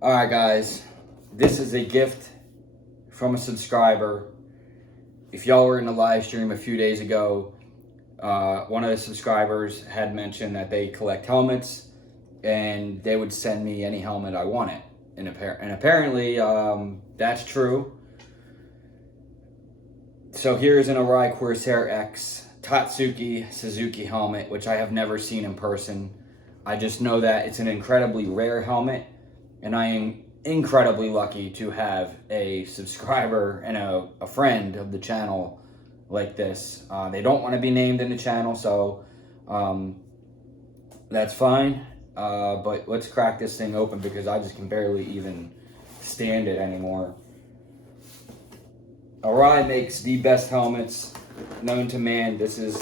All right, guys, this is a gift from a subscriber. If y'all were in the live stream a few days ago, one of the subscribers had mentioned that they collect helmets and they would send me any helmet I wanted. And apparently that's true. So here's an Arai Corsair X Tatsuki Suzuki helmet, which I have never seen in person. I just know that it's an incredibly rare helmet, and I am incredibly lucky to have a subscriber and a friend of the channel like this. They don't want to be named in the channel, so that's fine. But let's crack this thing open because I just can barely even stand it anymore. Arai makes the best helmets known to man. This is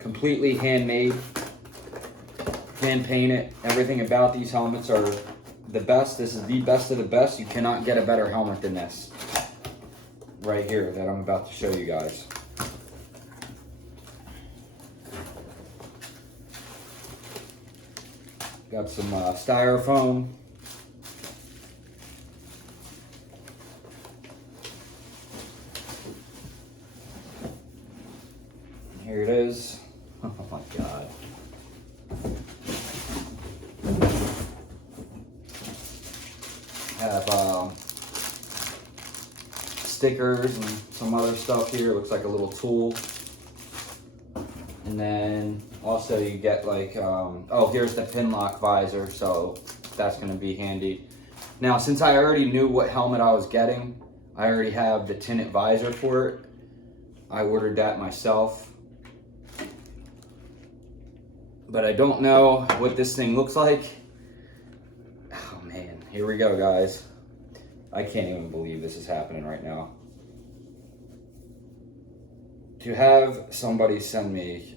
completely handmade, hand painted. Everything about these helmets are the best. This is the best of the best. You cannot get a better helmet than this right here that I'm about to show you guys. Got some styrofoam. Here it is. Oh my God. Have stickers and some other stuff here. It looks like a little tool. And then also you get like, oh, here's the pin lock visor, so that's gonna be handy. Now, since I already knew what helmet I was getting, I already have the tinted visor for it. I ordered that myself. But I don't know what this thing looks like. Oh man, here we go, guys. I can't even believe this is happening right now. To have somebody send me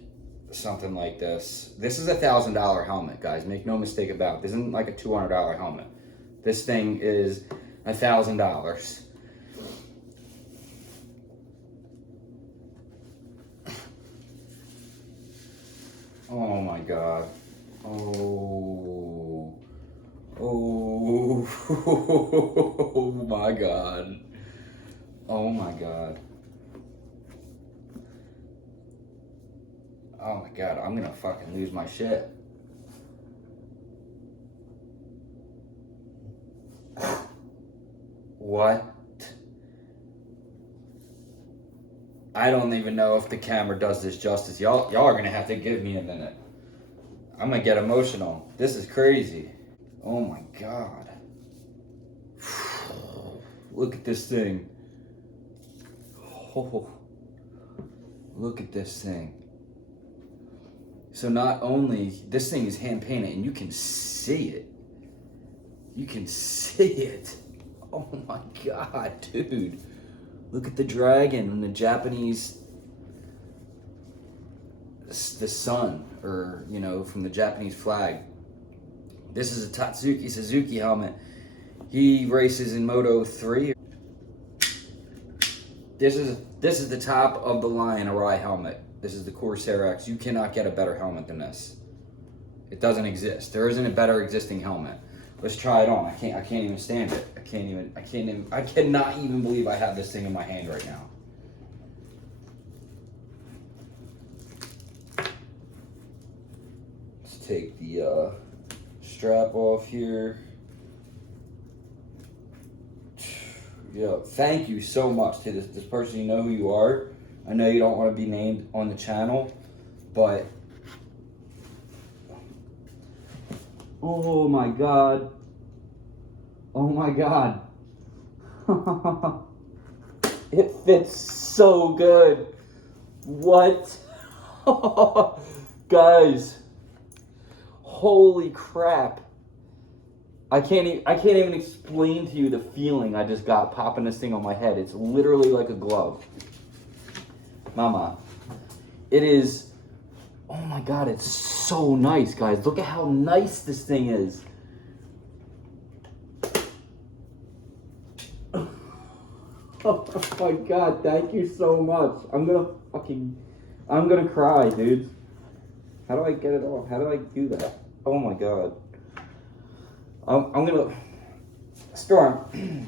something like this. This is a $1,000 helmet, guys. Make no mistake about it. This isn't like a $200 helmet. This thing is $1,000. Oh my God. Oh. Oh. Oh my God. Oh my God. Oh my God, I'm gonna fucking lose my shit. What? I don't even know if the camera does this justice. Y'all are gonna have to give me a minute. I'm gonna get emotional. This is crazy. Oh my God. Look at this thing. Oh, look at this thing. So not only, this thing is hand painted and you can see it. You can see it. Oh my God, dude. Look at the dragon and the Japanese, the sun, or, you know, from the Japanese flag. This is a Tatsuki Suzuki helmet. He races in Moto 3. This is the top of the line Arai helmet. This is the Corsair X. You cannot get a better helmet than this. It doesn't exist. There isn't a better existing helmet. Let's try it on. I can't even stand it. I cannot even believe I have this thing in my hand right now. Let's take the strap off here. Yeah, thank you so much to this person. You know who you are. I know you don't want to be named on the channel, but oh my God. Oh my God. It fits so good. What? Guys, holy crap. I can't even explain to you the feeling I just got popping this thing on my head. It's literally like a glove. Mama, it is, oh my God, it's so nice, guys. Look at how nice this thing is. Oh my God, thank you so much. I'm gonna cry, dude. How do I get it off? How do I do that? Oh my God. I'm gonna, Storm.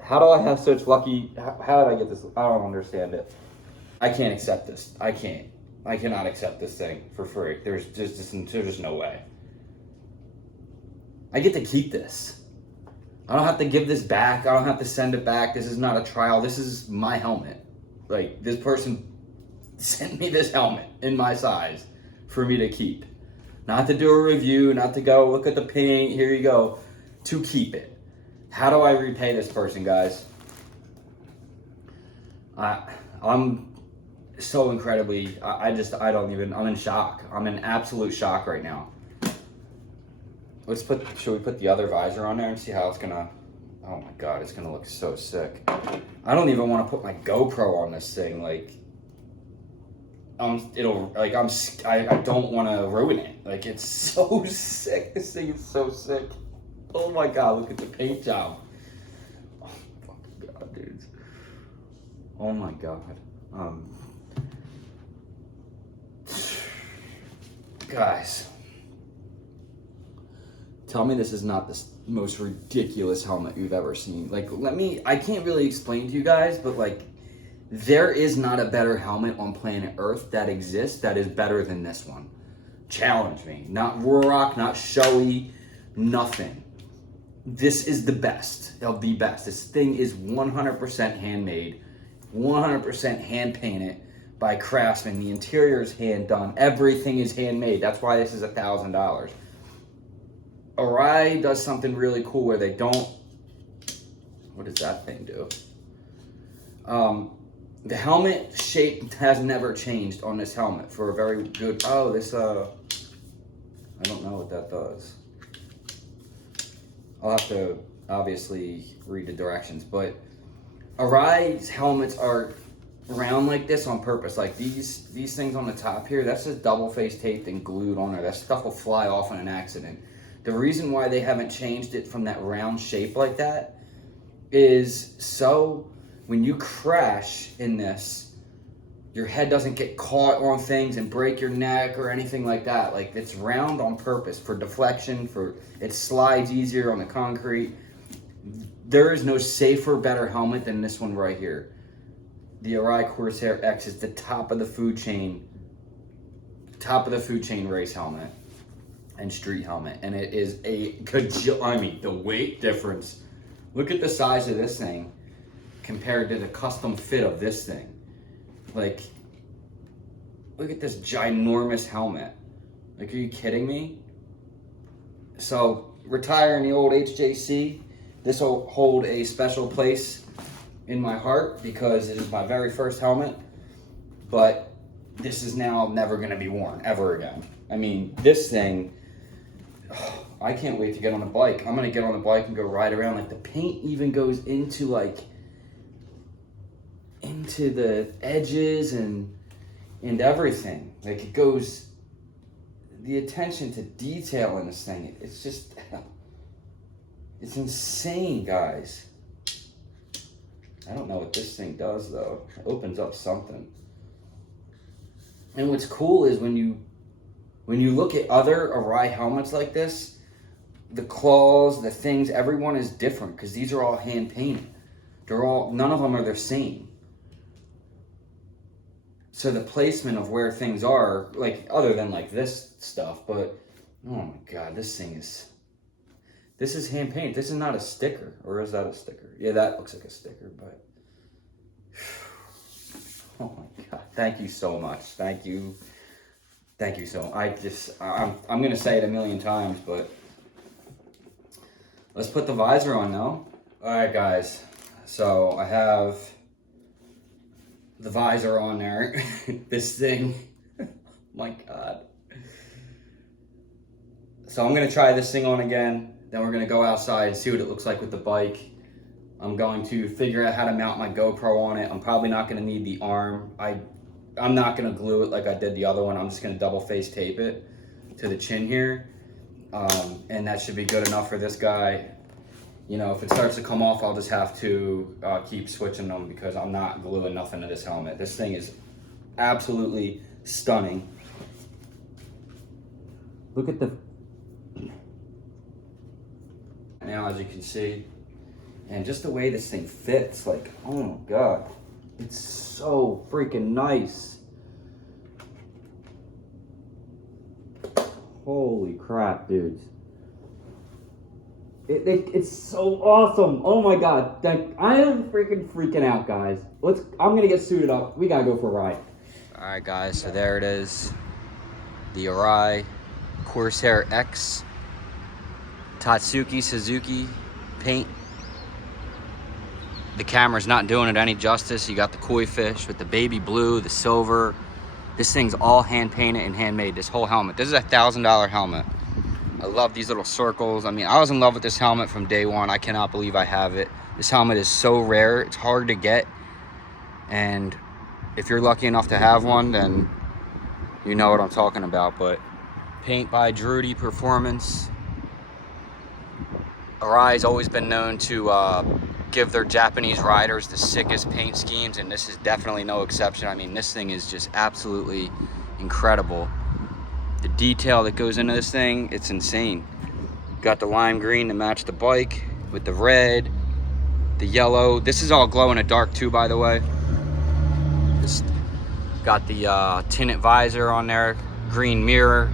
How do I have such lucky, how did I get this? I don't understand it. I can't accept this. I cannot accept this thing for free. There's just no way. I get to keep this. I don't have to give this back. I don't have to send it back. This is not a trial. This is my helmet. Like, this person sent me this helmet in my size for me to keep. Not to do a review, not to go look at the paint, here you go, to keep it. How do I repay this person, guys? I'm so incredibly, I'm in shock. I'm in absolute shock right now. Should we put the other visor on there and see how it's gonna, oh my God, it's gonna look so sick. I don't even want to put my GoPro on this thing, like, I don't want to ruin it. Like, it's so sick. This thing is so sick. Oh my God, look at the paint job. Oh fucking God, dudes. Oh my God. Guys, tell me this is not the most ridiculous helmet you've ever seen. Like, I can't really explain to you guys, but like, there is not a better helmet on planet Earth that exists that is better than this one. Challenge me. Not Ruroc, not Shoei, nothing. This is the best of the best. This thing is 100% handmade, 100% hand painted by craftsmen. The interior is hand done. Everything is handmade. That's why this is $1,000. Arai does something really cool where they don't, what does that thing do? The helmet shape has never changed on this helmet for a very good, I don't know what that does. I'll have to obviously read the directions, but Arai's helmets are round like this on purpose. Like these things on the top here, that's just double face taped and glued on there. That stuff will fly off in an accident. The reason why they haven't changed it from that round shape like that is so when you crash in this, your head doesn't get caught on things and break your neck or anything like that. Like, it's round on purpose for deflection, it slides easier on the concrete. There is no safer, better helmet than this one right here. The Arai Corsair X is the top of the food chain race helmet and street helmet. And it is the weight difference. Look at the size of this thing compared to the custom fit of this thing. Like, look at this ginormous helmet. Like, are you kidding me? So, retiring the old HJC, this will hold a special place in my heart because it is my very first helmet, but this is now never gonna be worn ever again. I mean, this thing, I can't wait to get on the bike. I'm gonna get on the bike and go ride around. Like, the paint even goes into the edges and everything. Like, it goes, the attention to detail in this thing, it's just, it's insane, guys. I don't know what this thing does though. It opens up something. And what's cool is when you look at other Arai helmets like this, the claws, the things, everyone is different because these are all hand painted. None of them are the same. So the placement of where things are, like, other than like this stuff, but oh my God, this is hand painted. This is not a sticker, or is that a sticker? Yeah, that looks like a sticker, but oh my God, thank you so much. Thank you so much. I'm gonna say it a million times, but let's put the visor on now. All right, guys, so I have the visor on there. This thing, my God. So I'm gonna try this thing on again, then we're gonna go outside and see what it looks like with the bike. I'm going to figure out how to mount my GoPro on it. I'm probably not gonna need the arm. I'm not gonna glue it like I did the other one. I'm just gonna double face tape it to the chin here. And that should be good enough for this guy. You know, if it starts to come off, I'll just have to keep switching them because I'm not gluing nothing to this helmet. This thing is absolutely stunning. Look at the, now as you can see, and just the way this thing fits, like, oh my God, it's so freaking nice. Holy crap, dudes. It's so awesome. Oh my God. I am freaking out, guys. I'm gonna get suited up. We gotta go for a ride. All right, guys, so there it is. The Arai Corsair X Tatsuki Suzuki paint. The camera's not doing it any justice. You got the koi fish with the baby blue, the silver. This thing's all hand painted and handmade, this whole helmet. This is a $1,000 helmet. I love these little circles. I mean, I was in love with this helmet from day one. I cannot believe I have it. This helmet is so rare, it's hard to get. And if you're lucky enough to have one, then you know what I'm talking about. But paint by Drudy Performance. Arai's always been known to give their Japanese riders the sickest paint schemes, and this is definitely no exception. I mean, this thing is just absolutely incredible. The detail that goes into this thing, it's insane. Got the lime green to match the bike with the red, the yellow. This is all glow in the dark too, by the way. Just got the tinted visor on there, green mirror.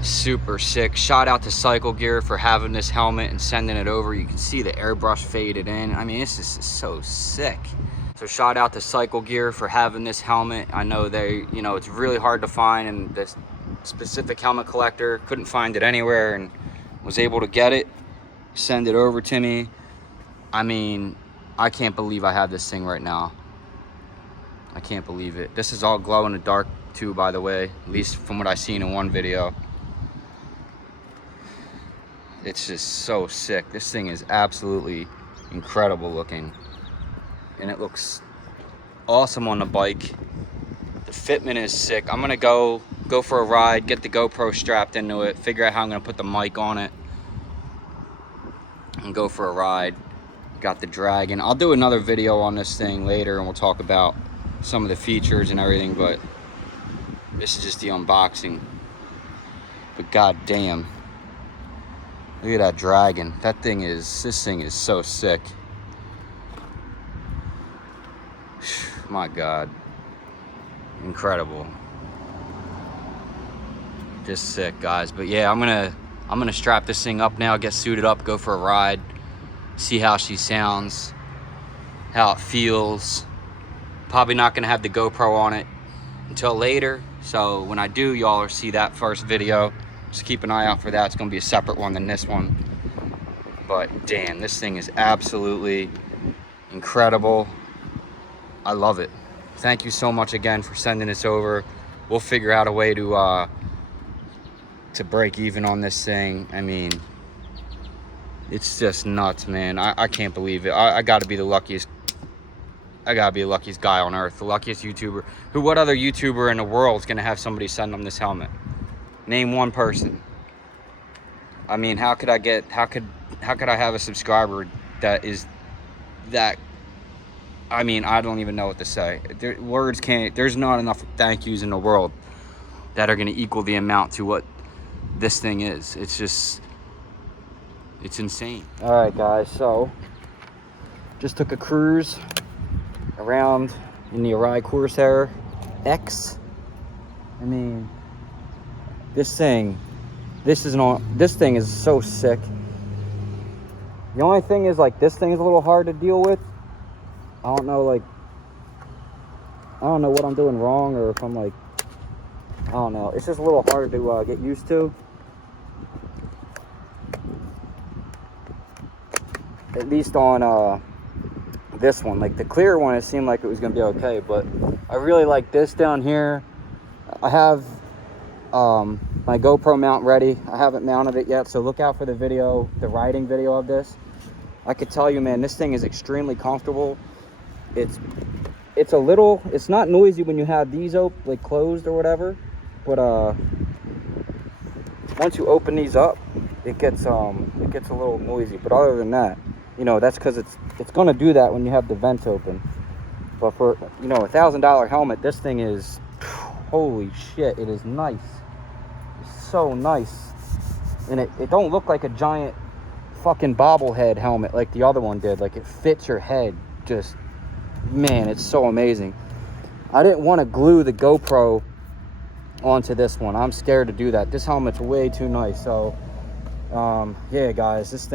Super sick. Shout out to Cycle Gear for having this helmet and sending it over. You can see the airbrush faded in. I mean, this is so sick. So shout out to Cycle Gear for having this helmet. I know it's really hard to find, and this specific helmet collector couldn't find it anywhere and was able to get it, send it over to me. I mean, I can't believe I have this thing right now. I can't believe it. This is all glow in the dark too, by the way, at least from what I've seen in one video. It's just so sick. This thing is absolutely incredible looking, and it looks awesome on the bike. The fitment is sick. I'm gonna go for a ride, get the GoPro strapped into it, figure out how I'm gonna put the mic on it, and go for a ride. Got the Dragon. I'll do another video on this thing later, and we'll talk about some of the features and everything, but this is just the unboxing. But god damn, look at that Dragon. This thing is so sick. My God, incredible. Just sick, guys. But yeah, I'm gonna strap this thing up now, get suited up, go for a ride, see how she sounds, how it feels. Probably not gonna have the GoPro on it until later, so when I do, y'all will see that first video. Just keep an eye out for that. It's gonna be a separate one than this one. But damn, this thing is absolutely incredible. I love it. Thank you so much again for sending this over. We'll figure out a way to break even on this thing. I mean, it's just nuts, man. I can't believe it. I gotta be the luckiest. I gotta be the luckiest guy on earth, the luckiest YouTuber. What other YouTuber in the world is gonna have somebody send them this helmet? Name one person. I mean, how could I have a subscriber that is that? I mean, I don't even know what to say. Words can't. There's not enough thank yous in the world that are going to equal the amount to what this thing is. It's insane. All right, guys. So just took a cruise around in the Arai Corsair X. I mean, this thing is so sick. The only thing is, like, this thing is a little hard to deal with. I don't know what I'm doing wrong, or if I'm like, I don't know. It's just a little hard to get used to. At least on this one. Like the clear one, it seemed like it was gonna be okay, but I really like this down here. I have my GoPro mount ready. I haven't mounted it yet, so look out for the video, the riding video of this. I could tell you, man, this thing is extremely comfortable. It's not noisy when you have these like closed or whatever, but once you open these up, it gets a little noisy. But other than that, that's because it's gonna do that when you have the vents open. But for a $1,000 helmet, this thing is, holy shit, it is nice. It's so nice. And it don't look like a giant fucking bobblehead helmet like the other one did. Like, it fits your head. Just, man, it's so amazing. I didn't want to glue the GoPro onto this one. I'm scared to do that. This helmet's way too nice. So yeah, guys, this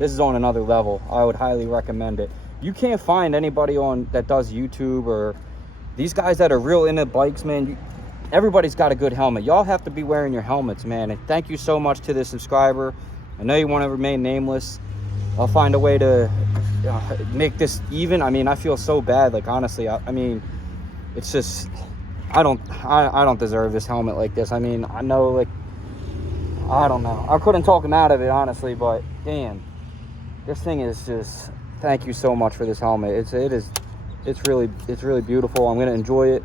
is on another level. I would highly recommend it. You can't find anybody on that does YouTube, or these guys that are real into bikes, man. Everybody's got a good helmet. Y'all have to be wearing your helmets, man. And thank you so much to this subscriber. I know you want to remain nameless. I'll find a way to make this even. I mean, I feel so bad. Like, honestly, I mean, it's just, I don't deserve this helmet like this. I mean, I know, like, I don't know. I couldn't talk him out of it, honestly, but damn, this thing is just, thank you so much for this helmet. It's really beautiful. I'm gonna enjoy it.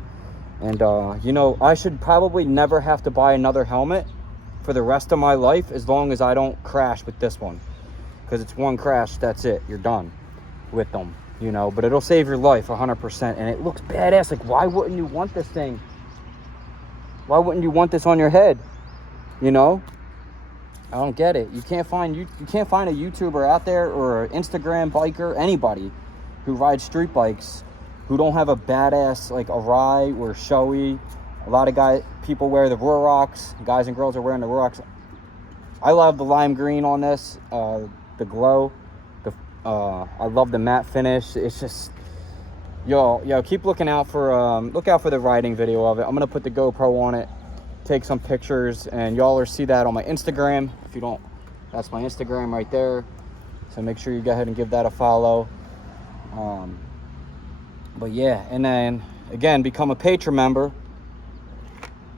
And you know, I should probably never have to buy another helmet for the rest of my life, as long as I don't crash with this one, because it's one crash, that's it, you're done with them, you know. But it'll save your life 100%, and it looks badass. Like, why wouldn't you want this thing? Why wouldn't you want this on your head, you know? I don't get it. You can't find a YouTuber out there, or an Instagram biker, anybody who rides street bikes, who don't have a badass like Arai or Shoei. A lot of people wear the Rurocs. Guys and girls are wearing the Rurocs. I love the lime green on this, the glow. I love the matte finish. It's just, yo, keep looking out for look out for the riding video of it. I'm gonna put the GoPro on it, take some pictures, and y'all will see that on my Instagram. If you don't, that's my Instagram right there. So make sure you go ahead and give that a follow. But yeah, and then again, become a Patreon member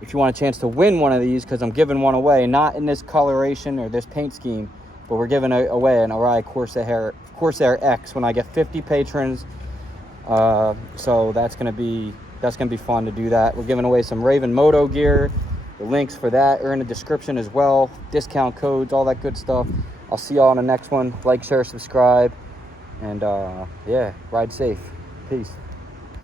if you want a chance to win one of these, because I'm giving one away, not in this coloration or this paint scheme, but we're giving away an Arai Corsair X when I get 50 patrons. So that's gonna be fun to do that. We're giving away some Raven Moto gear. The links for that are in the description as well. Discount codes, all that good stuff. I'll see y'all on the next one. Like, share, subscribe, and yeah, ride safe. Peace.